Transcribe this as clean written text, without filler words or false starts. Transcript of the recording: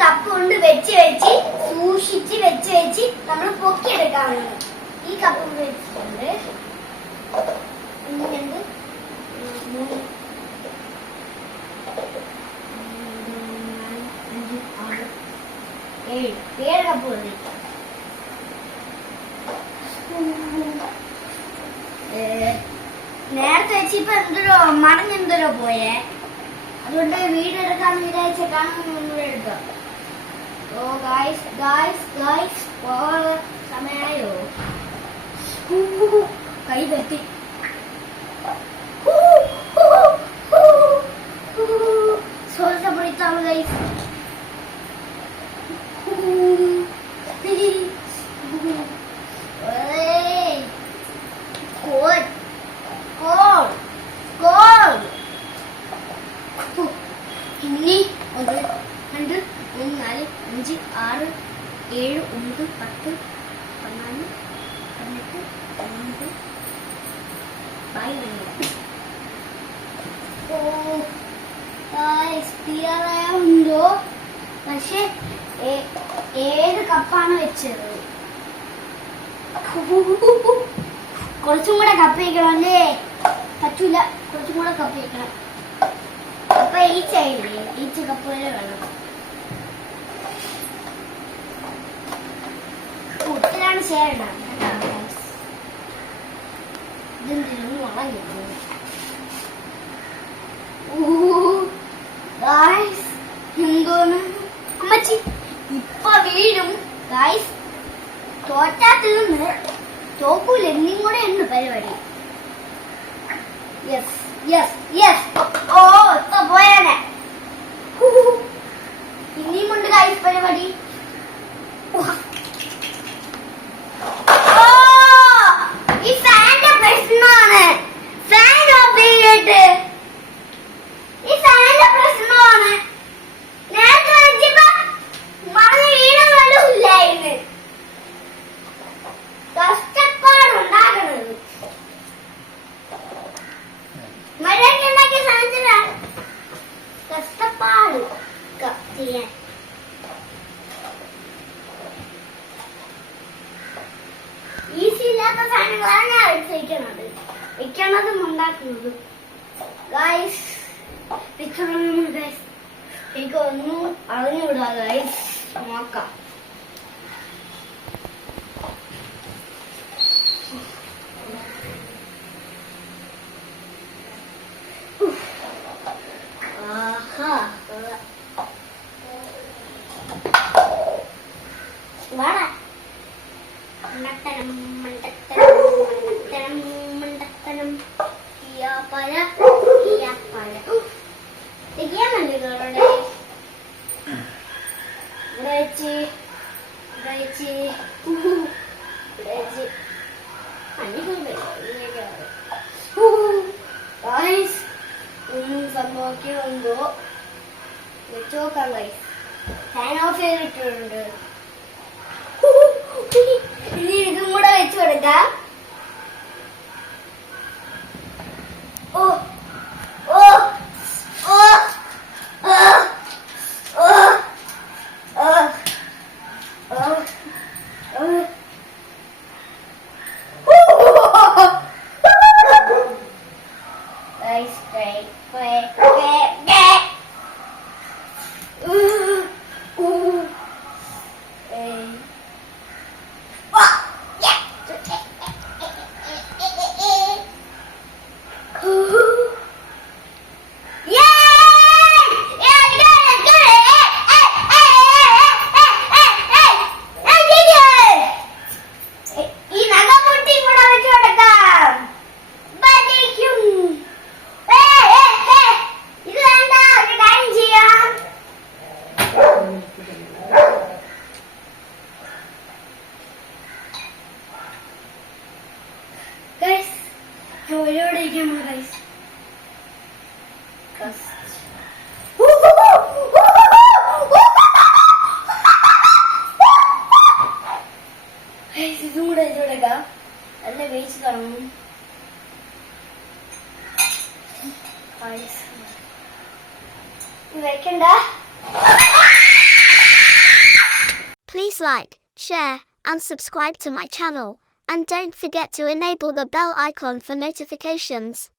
Cup കൊണ്ട് വെച്ച് വെച്ച് സൂക്ഷിച്ച് വെച്ച് നമ്മൾ പൊക്കിയെടുക്കാവുന്നത്. ഈ കപ്പ് വെച്ചിട്ടുണ്ട്. ഇനി എന്ത് 7 കപ്പ് മതി. നേരത്തെ വെച്ച് ഇപ്പൊ എന്തോ മടഞ്ഞെന്തോ പോയേ, അതുകൊണ്ട് വീഡിയോ എടുക്കാന്ന് വിചാരിച്ചേക്കാണ് ഒന്നുകൂടെ എടുക്കാം. ഓ ഗായ്സ് ഗായ്സ് ഗായ്സ് സമയായോ? കൈ തെറ്റി. ശ്വാസപ്പെടുത്താണ് ഗായ്സ്. ഇനി 1 2 3 4 5 6 7 9 10 11 12 13 തീരാറായുണ്ടോ? പക്ഷെ ഏത് കപ്പാണ് വെച്ചത്? കുറച്ചും കൂടെ കപ്പ് വയ്ക്കണം അല്ലേ? പറ്റൂല, കുറച്ചും കൂടെ കപ്പ് വയ്ക്കണം. അപ്പൊ ഈച്ചായില്ലേ, ഈച്ച കപ്പുകളെ വേണം. ഒത്തിരാണ് ചേരണം കേട്ടോ. ഇതെന്തിനും വളഞ്ഞു എന്തോന്ന് അമ്മച്ചി ഇപ്പൊ വീഴും ഗായ്സ്. തോറ്റാത്തിൽ നിന്ന് തോക്കൂല, എന്തും കൂടെ ഉണ്ട് പരിപാടി. Yes yes yes. ഓ ഇപ്പൊ പോയാനെ. ഇനിയും ഉണ്ട് ഗായ്സ് പരിപാടി. ഈ ഫാന്റെ പ്രശ്നമാണ്. ഫാൻ ഓഫ് ചെയ്തിട്ട് ഈ ഫാന്റെ പ്രശ്നമാണ്. നേരത്തെ വെച്ചപ്പോ മഴ വീണുമില്ലായിരുന്നു. കഷ്ടപ്പാടുണ്ടാക്കണത് മഴയൊക്കെ ഉണ്ടാക്കിയ സാധനത്തിനാ കഷ്ടപ്പാട് ചെയ്യാൻ. ഈസി ഇല്ലാത്ത സാധനങ്ങളാണ് ഞാൻ വെക്കണതും ഉണ്ടാക്കുന്നതും. ഗായ്സ് എനിക്ക് ഒന്നും അറിഞ്ഞുകൂടാ ഗായ്സ്. നോക്കാം. മണ്ടത്തരം മണ്ടത്തരം മണ്ടത്തരം മണ്ടത്തരം പല ാണ് സംഭവിക്കുമ്പോ വെച്ചോക്കാം ഗൈസ്. ഫാൻ ഓഫ് ചെയ്തിട്ടുണ്ട്. ഇനി ഇതും കൂടെ വെച്ച് കൊടുക്കാം. ഓ ഓ ഓ ഇതും കൂടെ ഇതെടുക്കാം. നല്ല വേച്ച് തുടങ്ങും. വെക്കണ്ട. Please like, share, and subscribe to my channel. And don't forget to enable the bell icon for notifications.